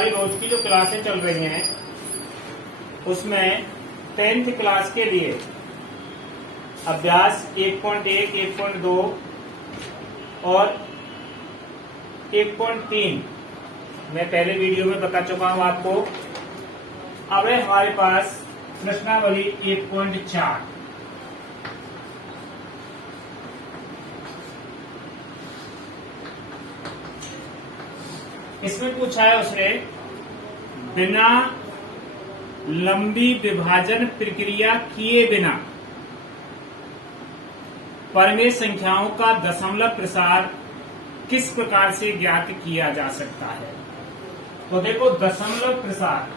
हमारी रोज की जो क्लासें चल रही हैं उसमें 10th क्लास के लिए अभ्यास 1.1, 1.2 और 1.3 मैं पहले वीडियो में बता चुका हूं आपको। अब है हमारे पास प्रश्नावली 1.4। इसमें पूछा है उसने, बिना लंबी विभाजन प्रक्रिया किए बिना परिमेय संख्याओं का दशमलव प्रसार किस प्रकार से ज्ञात किया जा सकता है। तो देखो, दशमलव प्रसार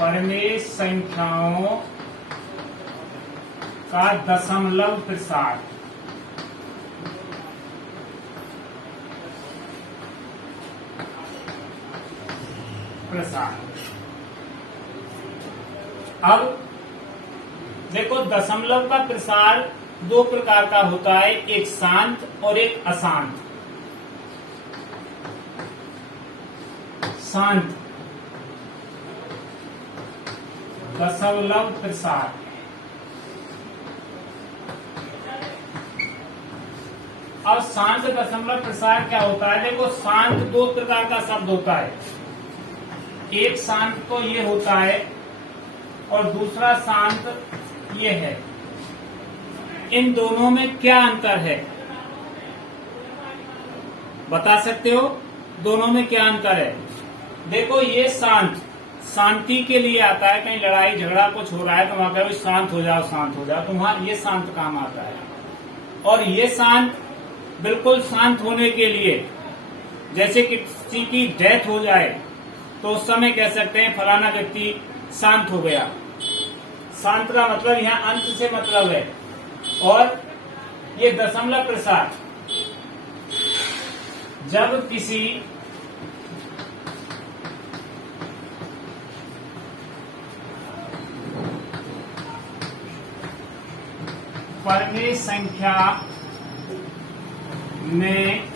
परिमेय संख्याओं का दशमलव प्रसार अब देखो, दशमलव का प्रसार दो प्रकार का होता है, एक शांत और एक अशांत। शांत दशमलव प्रसार अब शांत दशमलव प्रसार क्या होता है? देखो, शांत दो प्रकार का शब्द होता है, एक शांत तो ये होता है और दूसरा शांत ये है। इन दोनों में क्या अंतर है, बता सकते हो? दोनों में क्या अंतर है? देखो, ये शांत शांति के लिए आता है, कहीं लड़ाई झगड़ा कुछ हो रहा है तो वहां कहो शांत हो जाओ, शांत हो जाओ, तो वहां ये शांत काम आता है। और ये शांत बिल्कुल शांत होने के लिए, जैसे किसी की डेथ हो जाए तो उस समय कह सकते हैं फलाना व्यक्ति शांत हो गया। शांत का मतलब यहाँ अंत से मतलब है। और ये दशमलव प्रसार, जब किसी परिमेय संख्या में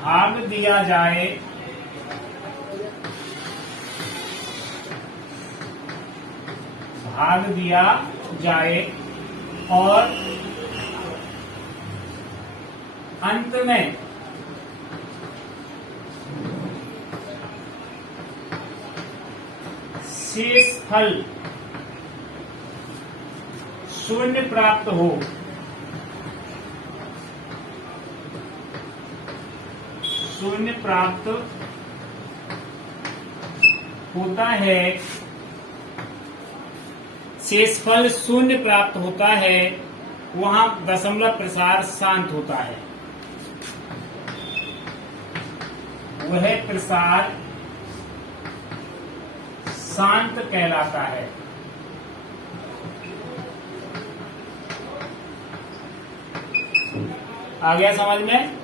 भाग दिया जाए और अंत में शेष फल शून्य प्राप्त हो, शून्य प्राप्त होता है, शेषफल शून्य प्राप्त होता है, वहां दशमलव प्रसार शांत होता है। वह प्रसार शांत कहलाता है। आ गया समझ में?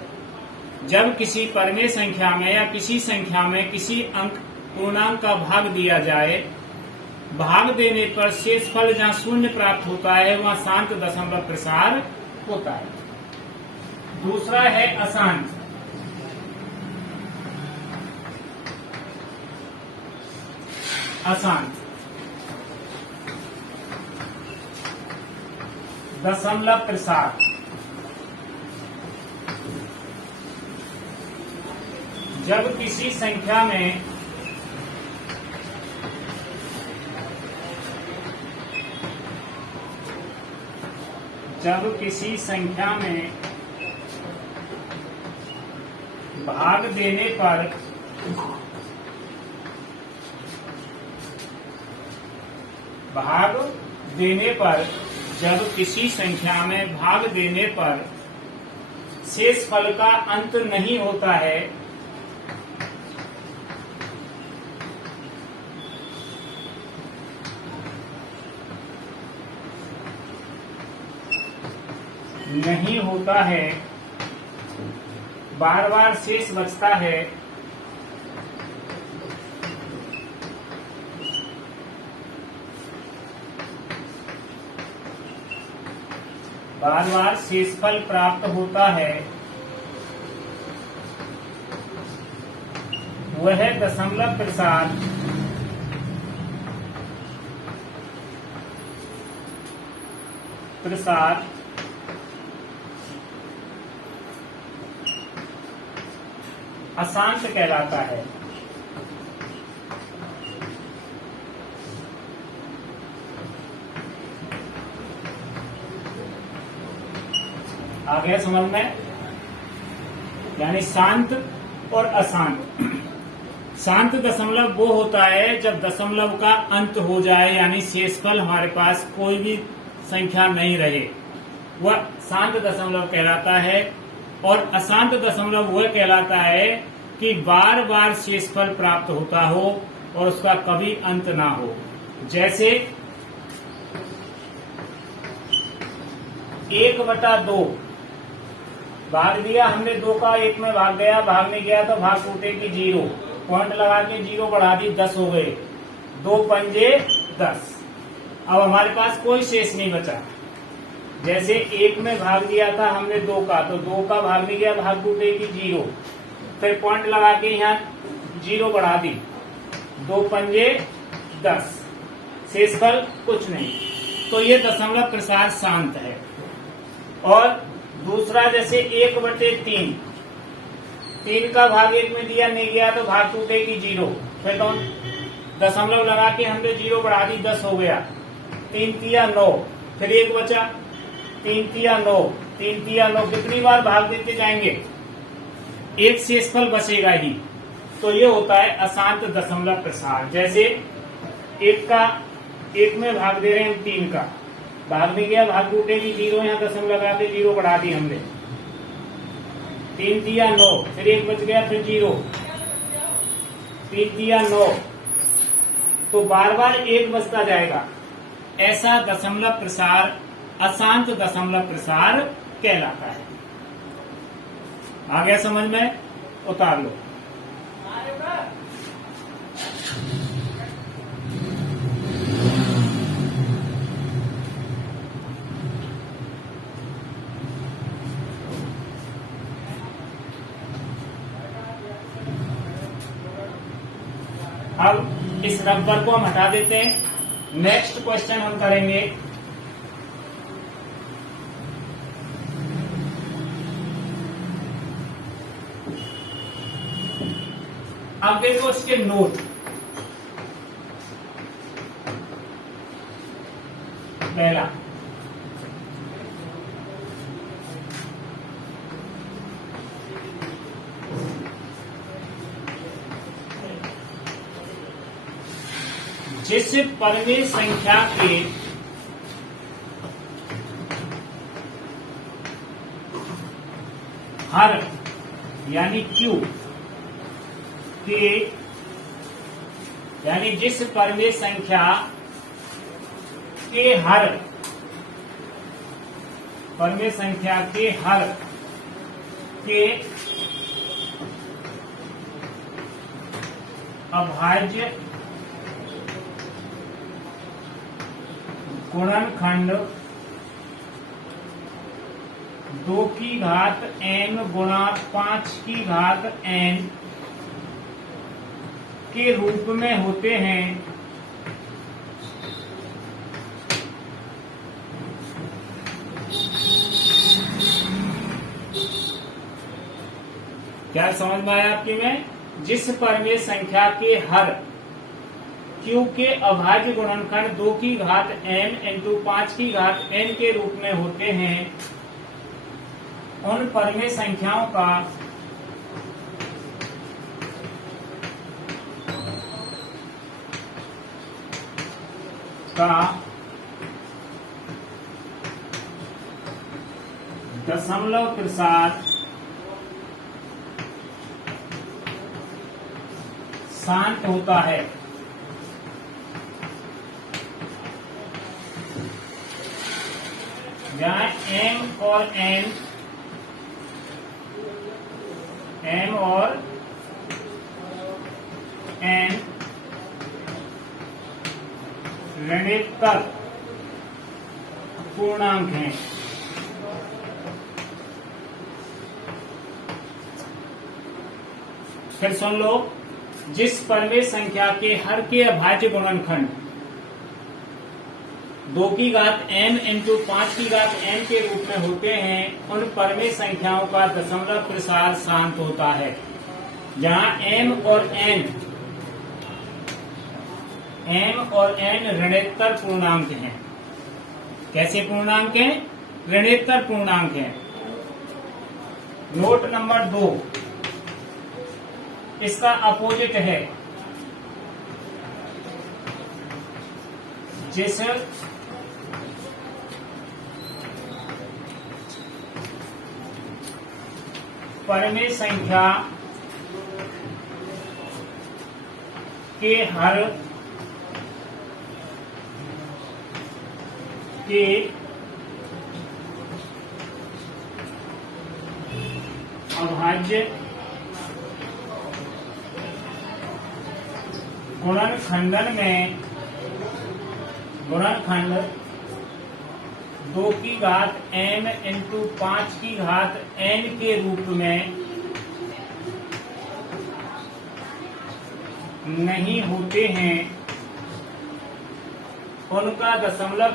जब किसी परिमेय संख्या में या किसी संख्या में किसी अंक पूर्णांक का भाग दिया जाए, भाग देने पर शेषफल जहां शून्य प्राप्त होता है वहां शांत दशमलव प्रसार होता है। दूसरा है अशांत। अशांत दशमलव प्रसार जब किसी संख्या में भाग देने पर जब किसी संख्या में भाग देने पर शेषफल का अंत नहीं होता है, नहीं होता है, बार बार शेष बचता है, बार बार शेषफल प्राप्त होता है वह दशमलव प्रसार अशांत कहलाता है। आ गया समझ में? यानी शांत और अशांत। शांत दशमलव वो होता है जब दशमलव का अंत हो जाए, यानी शेषफल हमारे पास कोई भी संख्या नहीं रहे, वह शांत दशमलव कहलाता है। और अशांत दशमलव वह कहलाता है कि बार बार शेषफल प्राप्त होता हो और उसका कभी अंत ना हो। जैसे 1/2 भाग दिया हमने, 2 का 1 में भाग गया, भाग नहीं गया तो भाग टूटेगी 0, पॉइंट लगा के 0 बढ़ा दी, 10 हो गए, 2 पंजे 10। अब हमारे पास कोई शेष नहीं बचा। जैसे 1 में भाग दिया था हमने 2 का, तो 2 का भाग नहीं गया, भाग टूटेगी 0, फिर पॉइंट लगा के यहाँ 0 बढ़ा दी, 2 पंजे 10, शेषफल कुछ नहीं। तो ये दशमलव प्रसार शांत है। और दूसरा जैसे 1/3, 3 का भाग 1 में दिया, नहीं गया तो भाग टूटेगी 0, फिर तो दशमलव लगा के हमने 0 बढ़ा दी, 10 हो गया, 3 तिया 9, फिर 1 बचा, 3 तिया 9, 3 तिया 9, कितनी बार भाग देते जाएंगे, एक शेषफल बचेगा ही। तो ये होता है अशांत दशमलव प्रसार। जैसे 1 में भाग दे रहे हैं 3 का, भाग नहीं गया, भाग टूटेगी 0, यहाँ दशमलव लगा के 0 बढ़ा दी हमने, 3 तिया 9, फिर 1 बच गया, फिर 0, 3 तिया 9, तो बार बार 1 बचता जाएगा। ऐसा दशमलव प्रसार अशांत दशमलव प्रसार कहलाता है। आ गया समझ में? उतार लो। अब इस रबर को हम हटा देते हैं। नेक्स्ट क्वेश्चन हम करेंगे अब देखो इसके नोट। पहला, जिस परिमेय संख्या के हर यानी Q के, यानी जिस परिमेय संख्या के हर, परिमेय संख्या के हर के अभाज्य गुणनखंड 2 की घात n गुणा 5 की घात n के रूप में होते हैं, क्या समझ में आया आपकी में? जिस परिमेय संख्या के हर Q के अभाज्य गुणनखंड 2 की घात n इंटू 5 की घात n के रूप में होते हैं, उन परिमेय संख्याओं का दशमलव प्रसार शांत होता है। जहाँ m और n, m और n ऋणात्मक पूर्णांक हैं, फिर सुन लो, जिस परमेय संख्या के हर के अभाज्य गुणनखंड 2 की घात m इंटू 5 की घात m के रूप में होते हैं, उन परमेय संख्याओं का दशमलव प्रसार शांत होता है। जहां m और n ऋणोत्तर पूर्णांक हैं। कैसे पूर्णांक हैं? ऋणोत्तर पूर्णांक हैं। नोट नंबर 2, इसका अपोजिट है जिस परमेय संख्या के हर के अभाज्य गुणनखंड 2 की घात m इंटू 5 की घात n के रूप में नहीं होते हैं, उनका दशमलव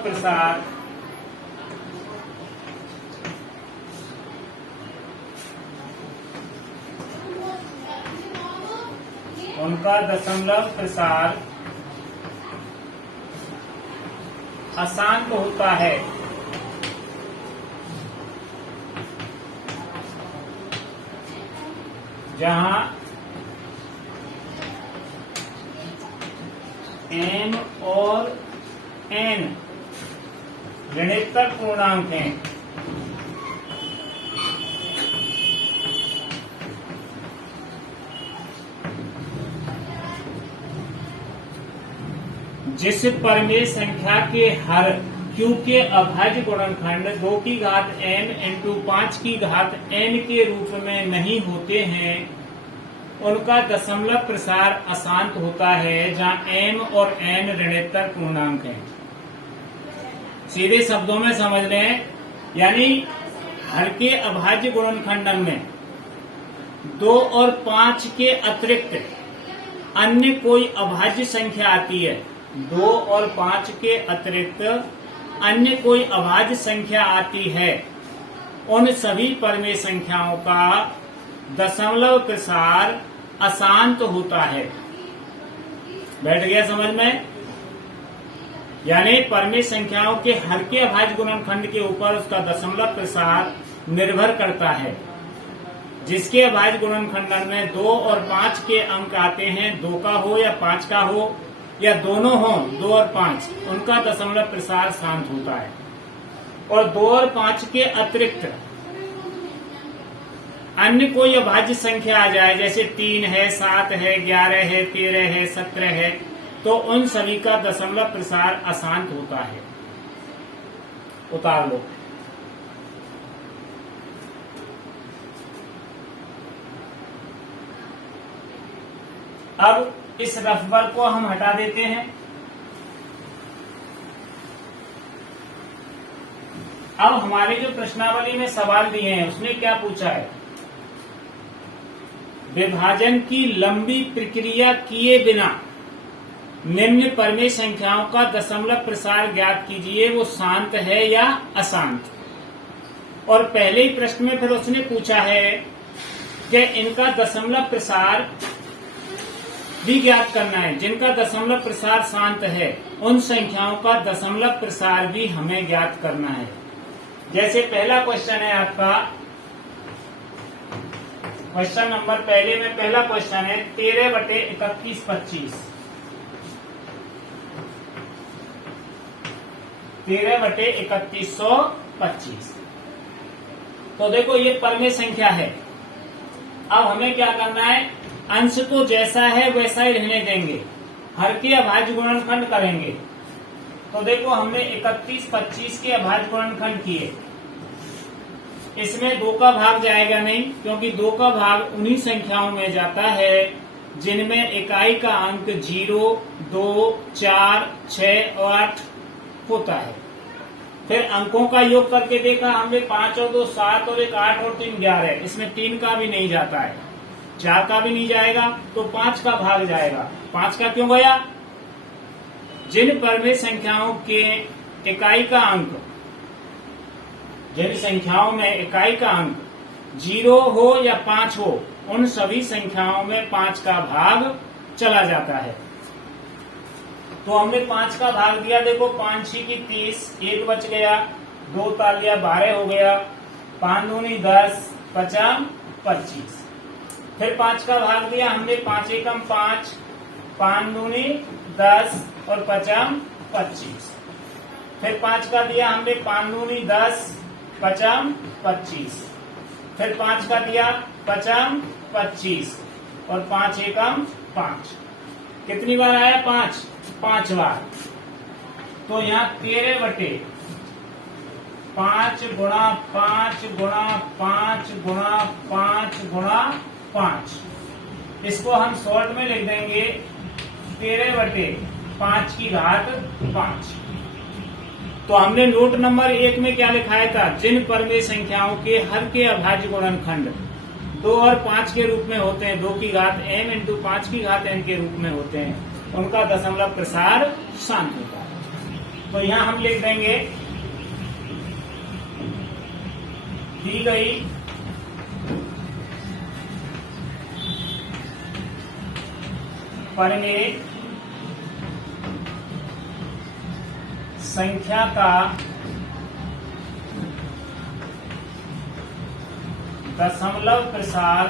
प्रसार अशांत होता है। जहां m और n ऋणोत्तर पूर्णांक हैं। जिस परमेय संख्या के हर q के अभाज्य गुणनखंड 2 की घात m इंटू 5 की घात n के रूप में नहीं होते हैं, उनका दशमलव प्रसार अशांत होता है। जहां m और n ऋणोत्तर पूर्णांक हैं। सीधे शब्दों में समझ लें, यानी हर के अभाज्य गुणनखंडन में 2 और 5 के अतिरिक्त अन्य कोई अभाज्य संख्या आती है, 2 और 5 के अतिरिक्त अन्य कोई अभाज्य संख्या आती है, उन सभी परमेय संख्याओं का दशमलव प्रसार अशांत होता है। बैठ गया समझ में? यानी परमेय संख्याओं के हर के अभाज्य गुणनखंड के ऊपर उसका दशमलव प्रसार निर्भर करता है। जिसके अभाज्य गुणनखंडन में 2 और 5 के अंक आते हैं, 2 का हो या 5 का हो या दोनों हो, 2 और 5, उनका दशमलव प्रसार शांत होता है। और 2 और 5 के अतिरिक्त अन्य कोई अभाज्य संख्या आ जाए, जैसे 3 है, 7 है, 11 है, 13 है, 17 है, तो उन सभी का दशमलव प्रसार अशांत होता है। उतार लो। अब इस रफ वर्क को हम हटा देते हैं। अब हमारे जो प्रश्नावली में सवाल दिए हैं उसने क्या पूछा है? विभाजन की लंबी प्रक्रिया किए बिना निम्न परमेय संख्याओं का दशमलव प्रसार ज्ञात कीजिए, वो शांत है या अशांत। और पहले ही प्रश्न में फिर उसने पूछा है कि इनका दशमलव प्रसार भी ज्ञात करना है। जिनका दशमलव प्रसार शांत है, उन संख्याओं का दशमलव प्रसार भी हमें ज्ञात करना है। जैसे पहला क्वेश्चन है आपका, क्वेश्चन नंबर पहले में पहला क्वेश्चन है 13/3125। 13/3125। तो देखो ये परमेय संख्या है। अब हमें क्या करना है? अंश तो जैसा है वैसा ही रहने देंगे, हर के अभाज्य गुणनखंड करेंगे। तो देखो हमने 31/25 के अभाज्य गुणनखंड किए, इसमें 2 का भाग जाएगा नहीं, क्योंकि 2 का भाग उन्हीं संख्याओं में जाता है जिनमें इकाई का अंक 0, 2, 4, 6 और 8 होता है। फिर अंकों का योग करके देखा हमने, 5 और 2 7 और 1 8 और 3 11, इसमें 3 का भी नहीं जाता है। 4 का भी नहीं जाएगा तो 5 का भाग जाएगा। 5 का क्यों गया? जिन परमेय संख्याओं के इकाई का अंक, जिन संख्याओं में इकाई का अंक 0 हो या 5 हो, उन सभी संख्याओं में 5 का भाग चला जाता है। तो हमने 5 का भाग दिया। देखो 5 6 की 30, 1 बच गया, 2 तालिया 12 हो गया, 5 दूनी 10, 50 25। फिर 5 का भाग दिया हमने, 5 एकम 5, 5 दूनी 10 और 50 25। फिर 5 का दिया हमने, 5 दूनी 10, 50 25। फिर 5 का दिया 50 25 और 5 एकम 5। कितनी बार आया? 5 5 बार। तो यहाँ 13 बटे 5 गुणा 5 गुणा 5 गुणा 5 गुणा 5। इसको हम शॉर्ट में लिख देंगे 13 बटे 5 की घात 5। तो हमने नोट नंबर 1 में क्या लिखाया था? जिन परमेय संख्याओं के हर के अभाज्य गुणनखंड 2 और 5 के रूप में होते हैं, 2 की घात m इंटू 5 की घात n के रूप में होते हैं, उनका दशमलव प्रसार शांत होता है। तो यहाँ हम लिख देंगे दी गई परमेय संख्या का दशमलव प्रसार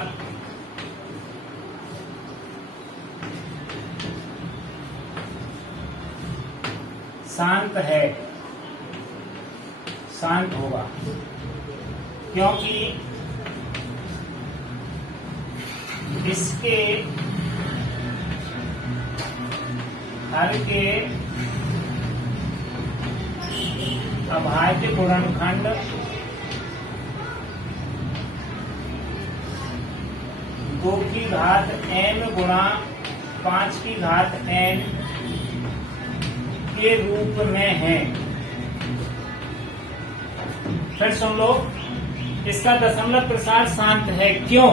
शांत है, शांत होगा, क्योंकि इसके हर के अभाज्य गुणनखंड 2 की घात m गुणा 5 की घात n के रूप में है। फिर सुन लो, इसका दशमलव प्रसार शांत है। क्यों?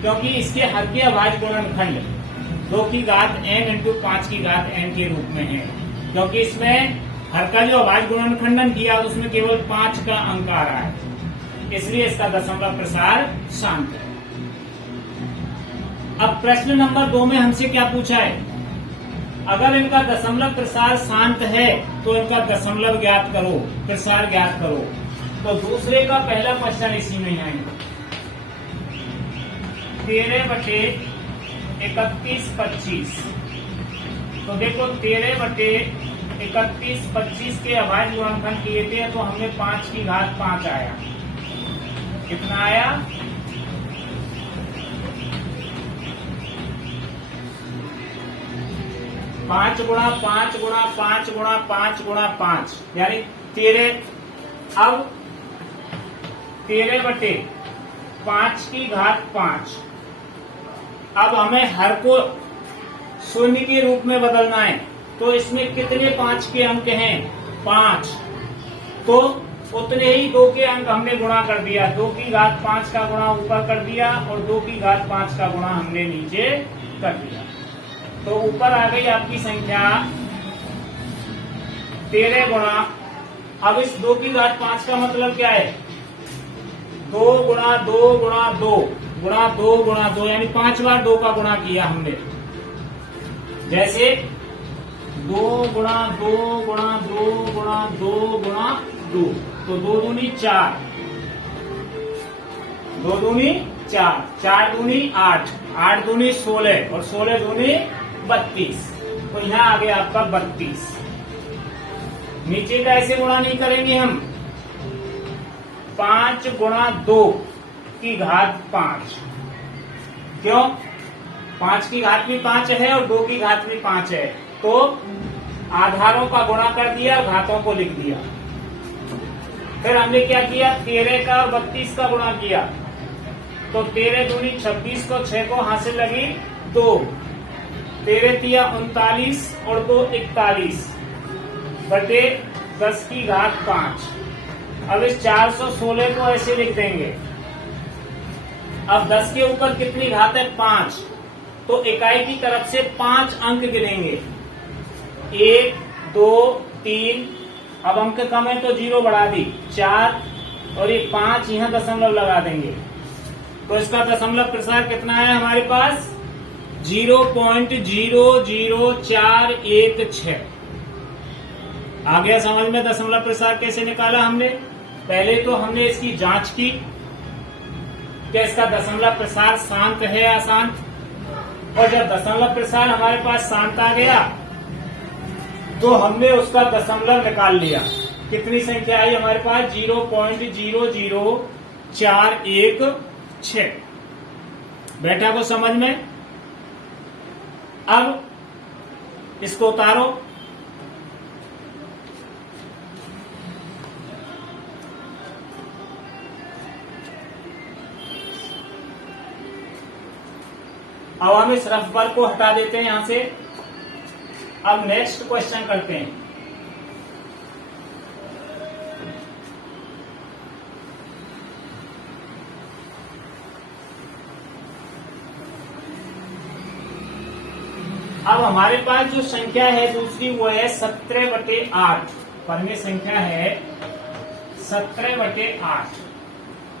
क्योंकि इसके हर के अभाज्य गुणनखंड 2 की घात n इंटू 5 की घात n के रूप में है। क्योंकि इसमें हर का जो अभाज्य गुणनखंडन किया उसमें केवल 5 का अंक आ रहा है, इसलिए इसका दशमलव प्रसार शांत है। अब प्रश्न नंबर 2 में हमसे क्या पूछा है? अगर इनका दशमलव प्रसार शांत है तो इनका दशमलव ज्ञात करो, प्रसार ज्ञात करो। तो दूसरे का पहला क्वेश्चन इसी में है। 13 बटे 31 25। तो देखो 13 बटे 31 25 के अभाज्य गुणनखंड किए थे, तो हमने 5 की घात 5 आया। कितना आया? 5 गुणा 5 गुणा 5 गुणा 5 गुणा 5 यानी 13। अब 13 बटे 5 की घात 5। अब हमें हर को शून्य के रूप में बदलना है, तो इसमें कितने 5 के अंक हैं? 5। तो उतने ही 2 के अंक हमने गुणा कर दिया। 2 की घात 5 का गुणा ऊपर कर दिया और 2 की घात 5 का गुणा हमने नीचे कर दिया। तो ऊपर आ गई आपकी संख्या 13 गुणा, अब इस 2 की घात 5 का मतलब क्या है? 2 गुणा 2 गुणा 2 गुणा 2 गुणा 2 यानी 5 बार 2 का गुणा किया हमने। जैसे 2 गुणा 2 गुणा 2 गुणा 2 गुणा 2, तो 2 दूनी 4, 2 दूनी 4, 4 दूनी 8, 8 दूनी 16 और 16 दूनी 32। तो यहाँ आ गया आपका 32। नीचे का ऐसे गुणा नहीं करेंगे हम। 5 गुणा 2 की घात 5। क्यों? 5 की घात भी 5 है और 2 की घात भी 5 है, तो आधारों का गुणा कर दिया, घातों को लिख दिया। फिर हमने क्या किया? 13 का और 32 का गुणा किया, तो 13 दूनी 26 को 6 को हासिल लगी 2, 13 तिया 39 और 2 41 बटे 10 की घात 5। अब इस 416 को ऐसे लिख देंगे अब 10 के ऊपर कितनी घात है? 5। तो इकाई की तरफ से 5 अंक गिनेंगे। 1 2 3, अब अंक कम है तो 0 बढ़ा दी, 4 और ये 5, यहां दशमलव लगा देंगे। तो इसका दशमलव प्रसार कितना है हमारे पास? 0.00416। आ गया समझ में दशमलव प्रसार कैसे निकाला हमने? पहले तो हमने इसकी जांच की कि इसका दशमलव प्रसार शांत है या अशांत, और जब दशमलव प्रसार हमारे पास शांत आ गया तो हमने उसका दशमलव निकाल लिया। कितनी संख्या आई हमारे पास? 0.00416। बैठा को समझ में? अब इसको उतारो। अब हम इस रफ वर्ग को हटा देते हैं यहां से। अब नेक्स्ट क्वेश्चन करते हैं। अब हमारे पास जो संख्या है दूसरी वो है 17/8। परमेय संख्या है 17/8।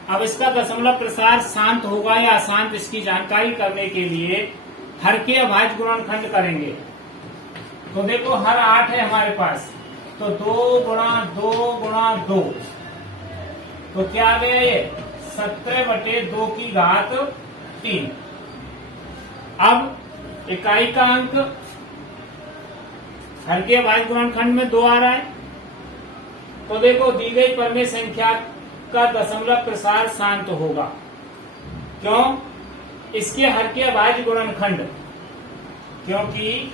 अब इसका दशमलव प्रसार शांत होगा या अशांत, इसकी जानकारी करने के लिए हर के अभाज्य गुणनखंड करेंगे। तो देखो हर 8 है हमारे पास, तो 2 गुणा 2 गुणा 2, तो क्या आ गया ये? 17/2 की घात 3। अब इकाई का अंक हर के अभाज्य गुणनखंड में 2 आ रहा है। तो देखो दी गई परमेय संख्या का दशमलव प्रसार शांत होगा। क्यों? इसके हर के अभाज्य गुणनखंड, क्योंकि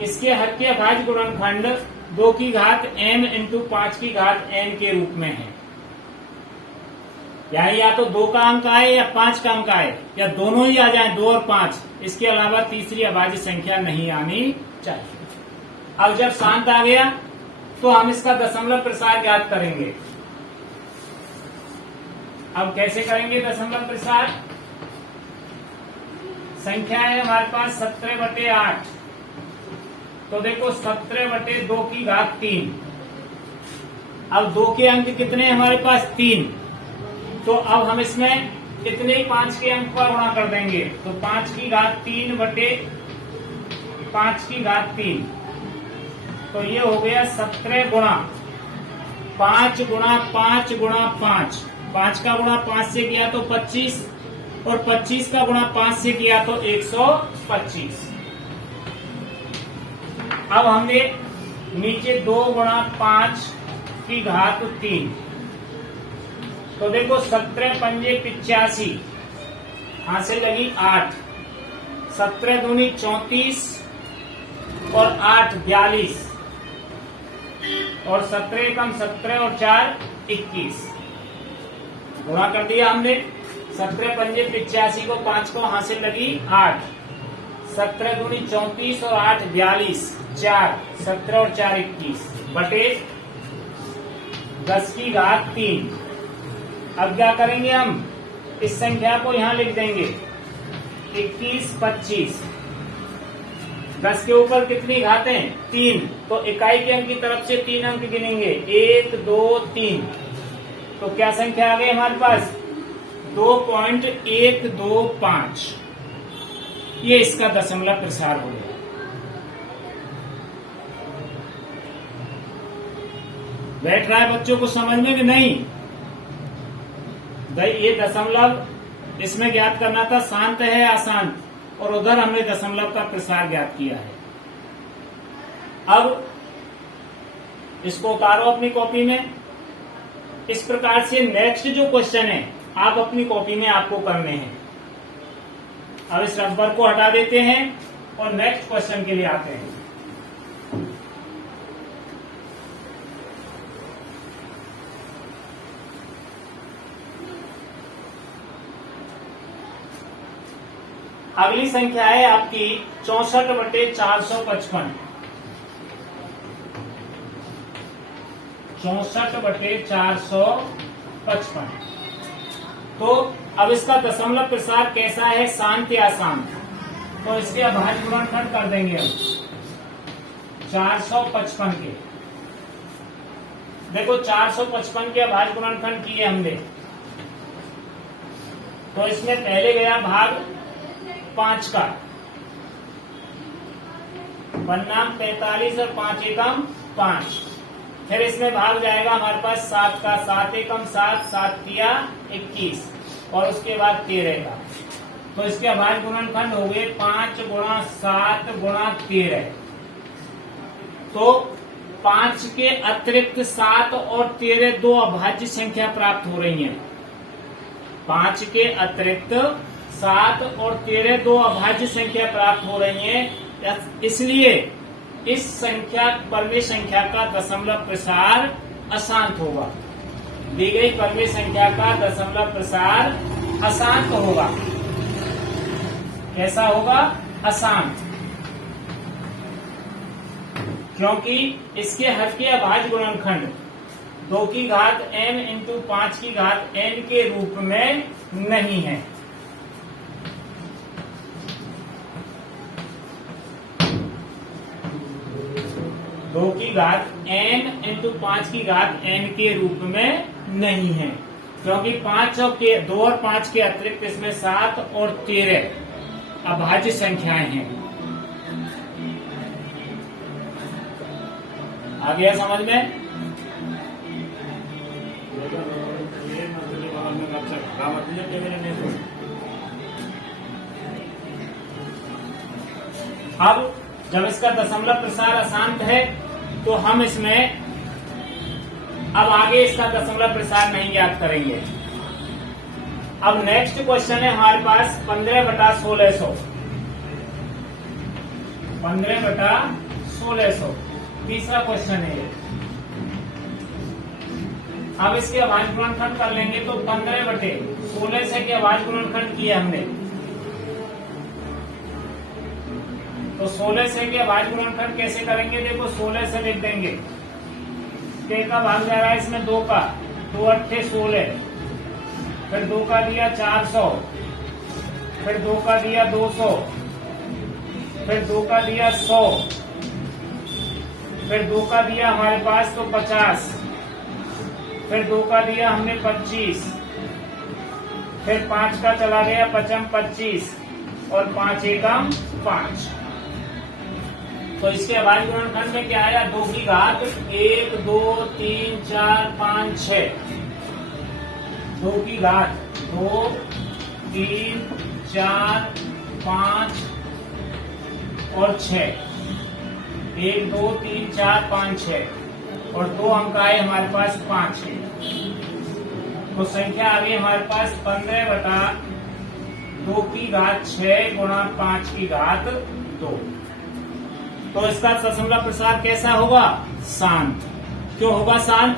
इसके हर के अभाज्य गुणनखंड 2 की घात n इंटू 5 की घात n के रूप में है। या तो 2 का अंक आए या 5 का अंक आए, या दोनों ही आ जाए, 2 और 5। इसके अलावा तीसरी अभाज्य संख्या नहीं आनी चाहिए। अब जब शांत आ गया तो हम इसका दशमलव प्रसार ज्ञात करेंगे। अब कैसे करेंगे दशमलव प्रसार? संख्या है हमारे पास 17/8। तो देखो 17/2 की घात 3। अब 2 के अंक कितने हैं हमारे पास? 3। तो अब हम इसमें इतने ही 5 के अंक पर गुणा कर देंगे। तो 5 की घात 3/5 की घात 3, तो ये हो गया 17 गुणा 5 गुणा 5 गुणा 5। 5 का गुणा 5 से किया तो 25, और 25 का गुणा 5 से किया तो 125। अब हमने नीचे 2 गुणा 5 की घात 3, तो देखो 17 पंजे 85, यहां से लगी 8, 17 दूनी 34 और 8 42, और 17 कम 17 और 4 21। गुणा कर दिया हमने। 17 पंजे 85 को 5 को हाथ से लगी 8, 17 दूनी 34 और 8 42, 4, 17 और 4 21 बटे 10 की घात 3। अब क्या करेंगे हम? इस संख्या को यहां लिख देंगे 21 25। 10 के ऊपर कितनी घातें? 3। तो इकाई के अंक की तरफ से 3 अंक गिनेंगे, 1 2 3। तो क्या संख्या आ गई हमारे पास? 2.125। ये इसका दशमलव प्रसार हो गया। बैठ रहा है बच्चों को समझ में कि नहीं? भाई ये दशमलव इसमें ज्ञात करना था शांत है या अशांत, और उधर हमने दशमलव का प्रसार ज्ञात किया है। अब इसको उतारो अपनी कॉपी में। इस प्रकार से नेक्स्ट जो क्वेश्चन है आप अपनी कॉपी में आपको करने हैं। अब इस रबर को हटा देते हैं और नेक्स्ट क्वेश्चन के लिए आते हैं। अगली संख्या है आपकी 64/455। 64/455। तो अब इसका दशमलव प्रसार कैसा है, शांत या अशांत? तो इसके अभाज्य गुणनखंड कर देंगे हम 455 के। देखो 455 के अभाज्य गुणनखंड किए हमने, तो इसमें पहले गया भाग 5 का, बनाम 45 और 5 एकम 5। फिर इसमें भाग जाएगा हमारे पास 7 का, 7 एकम 7, 7 तिया 21 और उसके बाद 13 का। तो इसके अभाज्य गुणनखंड हो गए 5 गुणा 7 गुणा 13। तो 5 के अतिरिक्त 7 और 13 दो अभाज्य संख्या प्राप्त हो रही हैं। 5 के अतिरिक्त 7 और 13 दो अभाज्य संख्या प्राप्त हो रही हैं, इसलिए इस संख्या परमेय संख्या का दशमलव प्रसार अशांत होगा। दी गई परमेय संख्या का दशमलव प्रसार अशांत होगा। कैसा होगा? अशांत, क्योंकि इसके हर के अभाज्य गुणनखंड 2 की घात n इंटू 5 की घात n के रूप में नहीं है। दो की घात n इंटू 5 की घात n के रूप में नहीं है, क्योंकि 2 और 5 के अतिरिक्त इसमें 7 और 13 अभाज्य संख्याएं हैं। आ गया समझ में? अब जब इसका दशमलव प्रसार अशांत है तो हम इसमें अब आगे इसका दशमलव प्रसार नहीं ज्ञात करेंगे। अब नेक्स्ट क्वेश्चन है हमारे पास 15/1600। 15/1600 तीसरा क्वेश्चन है ये। अब इसके अभाज्य गुणनखंड कर लेंगे तो 15/16 के अभाज्य गुणनखंड किए हमने, तो 16 से के अभाज्य गुणनखंड कैसे करेंगे? देखो 16 से लिख देंगे, के का भाग जा रहा है इसमें 2 का, 2 8 16, फिर 2 का दिया 400, फिर 2 का दिया 200, फिर 2 का दिया 100, फिर 2 का दिया हमारे पास तो 50, फिर 2 का दिया हमने 25, फिर 5 का चला गया 25 और 5 एकम 5। तो इसके अभाज्य गुणनखंड में क्या आया? 2 की घात 1 2 3 4 5 6। 2 की घात 2 3 4 5 और 6। 1 2 3 4 5 6 और 2 अंक आए हमारे पास 5 है। तो संख्या आ गई हमारे पास 15/2 की घात 6 गुणा 5 की घात 2। तो इसका दशमलव प्रसार कैसा होगा? शांत। क्यों होगा शांत?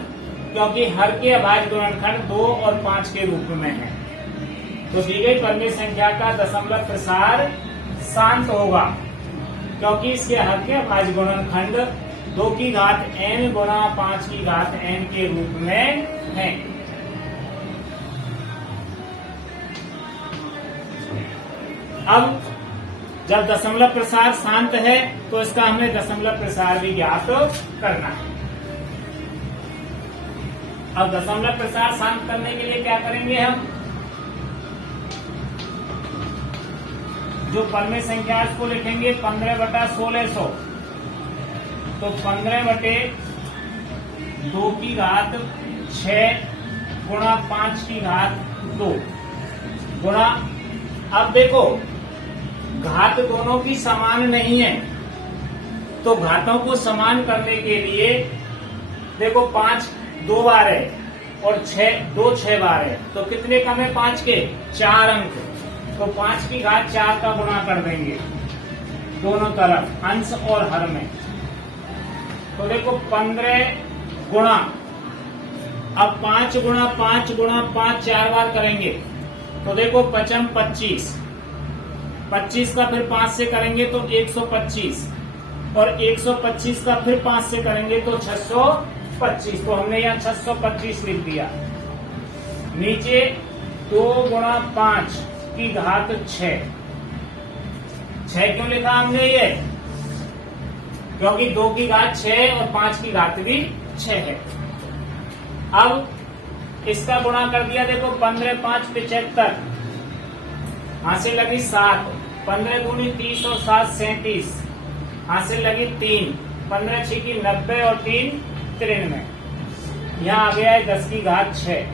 क्योंकि हर के अभाज्य गुणनखंड 2 और 5 के रूप में है। तो दी गई परमेय संख्या का दशमलव प्रसार शांत होगा, क्योंकि इसके हर के अभाज्य गुणनखंड 2 की घात n गुणा 5 की घात n के रूप में है। अब जब दशमलव प्रसार शांत है तो इसका हमें दशमलव प्रसार भी ज्ञात करना है। अब दशमलव प्रसार शांत करने के लिए क्या करेंगे? हम जो परमेय संख्या है उसको लिखेंगे 15/1600। तो 15/2 की घात 6 गुणा 5 की घात 2 गुणा, अब देखो घात दोनों की समान नहीं है, तो घातों को समान करने के लिए देखो 5 2 बार है और 2 6 बार है, तो कितने कम है 5 के? 4 अंक। तो 5 की घात 4 का गुणा कर देंगे दोनों तरफ, अंश और हर में। तो देखो 15 गुणा, अब 5 गुणा 5 गुणा 5 4 बार करेंगे तो देखो 5 25, 25 का फिर 5 से करेंगे तो 125 और 125 का फिर 5 से करेंगे तो 625। तो हमने यहाँ 625 लिख दिया। नीचे 2 गुणा 5 की घात 6। 6 क्यों लिखा हमने ये? क्योंकि 2 की घात 6 और 5 की घात भी 6 है। अब इसका गुणा कर दिया, देखो 15 5 75, यहां से लगी 7, 15 दूनी 30 और 7 37, यहां से लगी 3, 15 6 की 90 और 3 93, यहाँ आ गया है 10 की घात 6।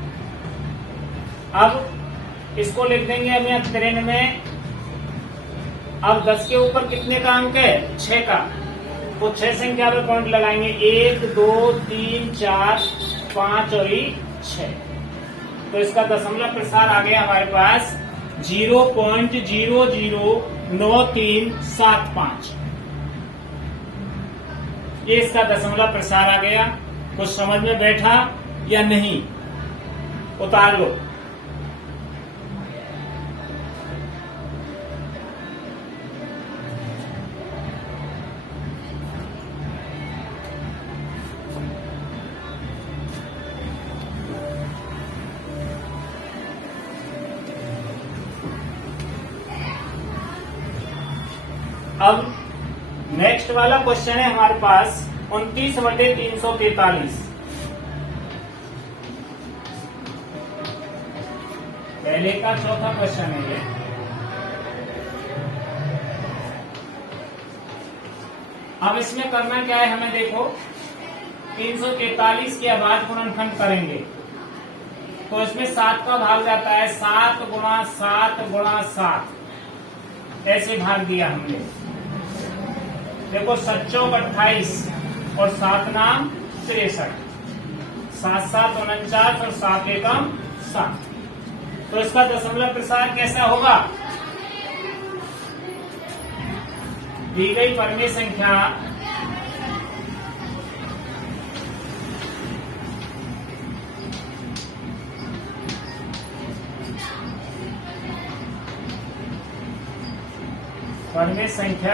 अब इसको लिख देंगे हम यहाँ 93। अब 10 के ऊपर कितने का अंक है? 6 का, तो 6 संख्या पे पॉइंट लगाएंगे, 1 2 3 4 5 और 6। तो इसका दशमलव प्रसार आ गया हमारे पास 0.009375। ये इसका दशमलव प्रसार आ गया। कुछ समझ में बैठा या नहीं? उतार लो। अब नेक्स्ट वाला क्वेश्चन है हमारे पास 29/343। पहले का चौथा क्वेश्चन है ये। अब इसमें करना क्या है हमें, देखो 343 के अभाज्य गुणनखंड करेंगे तो इसमें 7 का भाग जाता है, 7 गुणा 7 गुणा 7, ऐसे भाग दिया हमने। देखो 7 चौक 28 और 7 नाम 63, 7 7 49 और 7 एकम 7। तो इसका दशमलव प्रसार कैसा होगा? दी गई परिमेय संख्या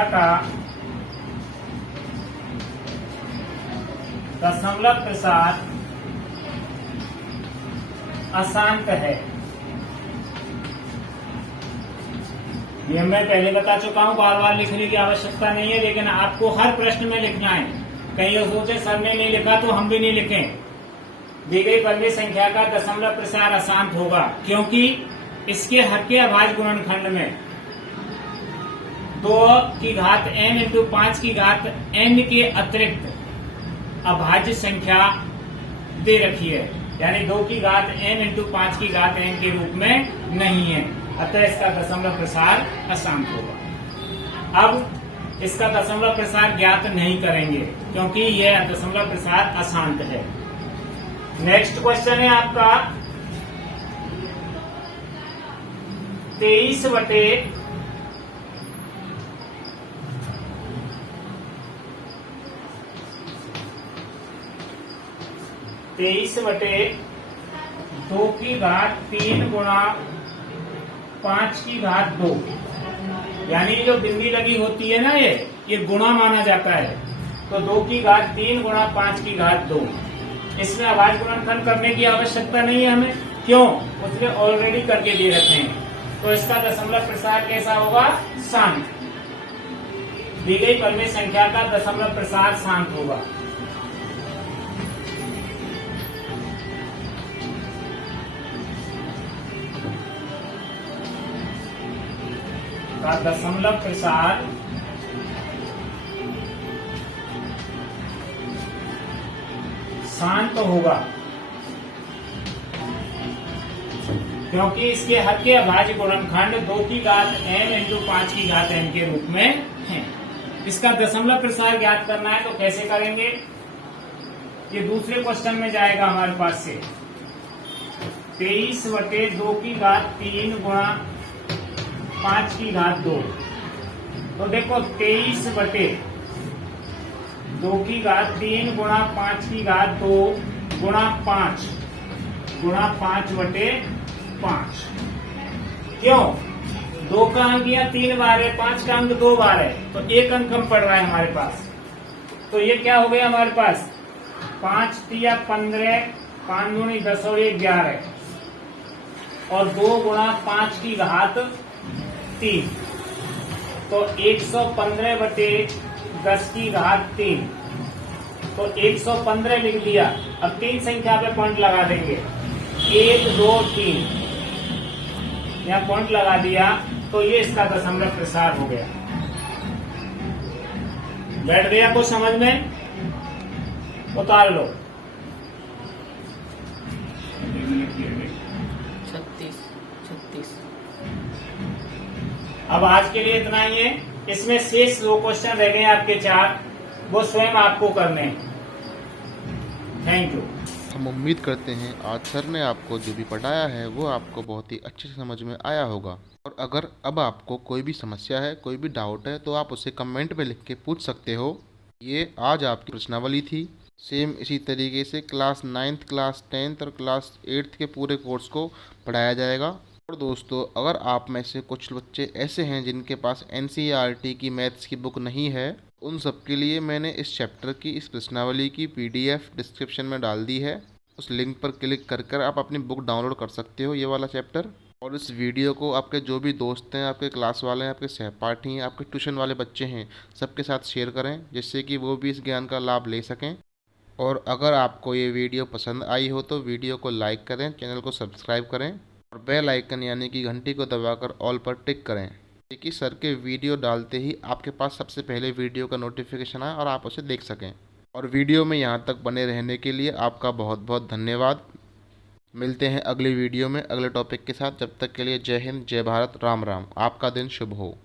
का दशमलव प्रसार अशांत है। ये मैं पहले बता चुका हूं, बार बार लिखने की आवश्यकता नहीं है, लेकिन आपको हर प्रश्न में लिखना है। कहीं ये सोचे सर ने नहीं लिखा तो हम भी नहीं लिखें। दी गई परिमेय संख्या का दशमलव प्रसार अशांत होगा, क्योंकि इसके हर के अभाज्य गुणनखंड में 2 की घात n इंटू 5 की घात n के अतिरिक्त अभाज्य संख्या दे रखी है, यानी 2 की घात n इंटू 5 की घात n के रूप में नहीं है, अतः इसका दशमलव प्रसार अशांत होगा। अब इसका दशमलव प्रसार ज्ञात नहीं करेंगे क्योंकि यह दशमलव प्रसार अशांत है। नेक्स्ट क्वेश्चन है आपका 23/2 की घात 3 गुणा 5 की घात 2, यानी जो बिंदी लगी होती है ना, ये गुणा माना जाता है। तो 2 की घात 3 गुणा 5 की घात 2, इसमें अभाज्य गुणनखंड करने की आवश्यकता नहीं है हमें, क्यों? उसने ऑलरेडी करके दे रखे हैं। तो इसका दशमलव प्रसार कैसा होगा? शांत। दी गई परिमेय संख्या का दशमलव प्रसार शांत होगा। का दशमलव प्रसार शांत होगा, क्योंकि इसके हर के अभाज्य गुणनखंड 2 की घात n इंटू 5 की घात n के रूप में है। इसका दशमलव प्रसार ज्ञात करना है तो कैसे करेंगे? ये दूसरे क्वेश्चन में जाएगा हमारे पास से 23/2 की घात 3 गुणा 5 की घात 2। तो देखो 23/2 की घात 3 गुणा 5 की घात 2 गुणा 5 गुणा 5/5। क्यों? 2 का अंक यहाँ 3 बार है, 5 का अंक 2 बार है, तो 1 अंक कम पड़ रहा है हमारे पास। तो ये क्या हो गया हमारे पास? 5 × 3 = 15, 5 दूनी 10 और 1 11। और 2 गुणा 5 की घात 3, तो 115 बटे 10 की घात 3, तो 115 लिख दिया। अब 3 संख्या पे पॉइंट लगा देंगे, 1 2 3, यहाँ पॉइंट लगा दिया, तो ये इसका दशमलव प्रसार हो गया। बैठ गया कुछ समझ में? उतार लो। 36। अब आज के लिए इतना ही है। इसमें शेष 2 क्वेश्चन रह गए आपके 4, वो स्वयं आपको करने हैं। Thank you. हम उम्मीद करते हैं आज सर ने आपको जो भी पढ़ाया है वो आपको बहुत ही अच्छे से समझ में आया होगा। और अगर अब आपको कोई भी समस्या है, कोई भी डाउट है, तो आप उसे कमेंट में लिख के पूछ सकते हो। ये आज आपकी प्रश्नावली थी। सेम इसी तरीके से क्लास 9th, क्लास 10th और क्लास 8th के पूरे कोर्स को पढ़ाया जाएगा। और दोस्तों, अगर आप में से कुछ बच्चे ऐसे हैं जिनके पास NCERT की मैथ्स की बुक नहीं है, उन सब के लिए मैंने इस चैप्टर की, इस प्रश्नावली की PDF डिस्क्रिप्शन में डाल दी है। उस लिंक पर क्लिक कर आप अपनी बुक डाउनलोड कर सकते हो, ये वाला चैप्टर। और इस वीडियो को आपके जो भी दोस्त हैं, आपके क्लास वाले हैं, आपके सहपाठी हैं, आपके ट्यूशन वाले बच्चे हैं, सबके साथ शेयर करें, जिससे कि वो भी इस ज्ञान का लाभ ले सकें। और अगर आपको ये वीडियो पसंद आई हो तो वीडियो को लाइक करें, चैनल को सब्सक्राइब करें और बेल आइकन यानी कि घंटी को दबाकर ऑल पर टिक करें, ताकि सर के वीडियो डालते ही आपके पास सबसे पहले वीडियो का नोटिफिकेशन आए और आप उसे देख सकें। और वीडियो में यहाँ तक बने रहने के लिए आपका बहुत बहुत धन्यवाद। मिलते हैं अगली वीडियो में अगले टॉपिक के साथ। जब तक के लिए जय हिंद, जय भारत, राम राम। आपका दिन शुभ हो।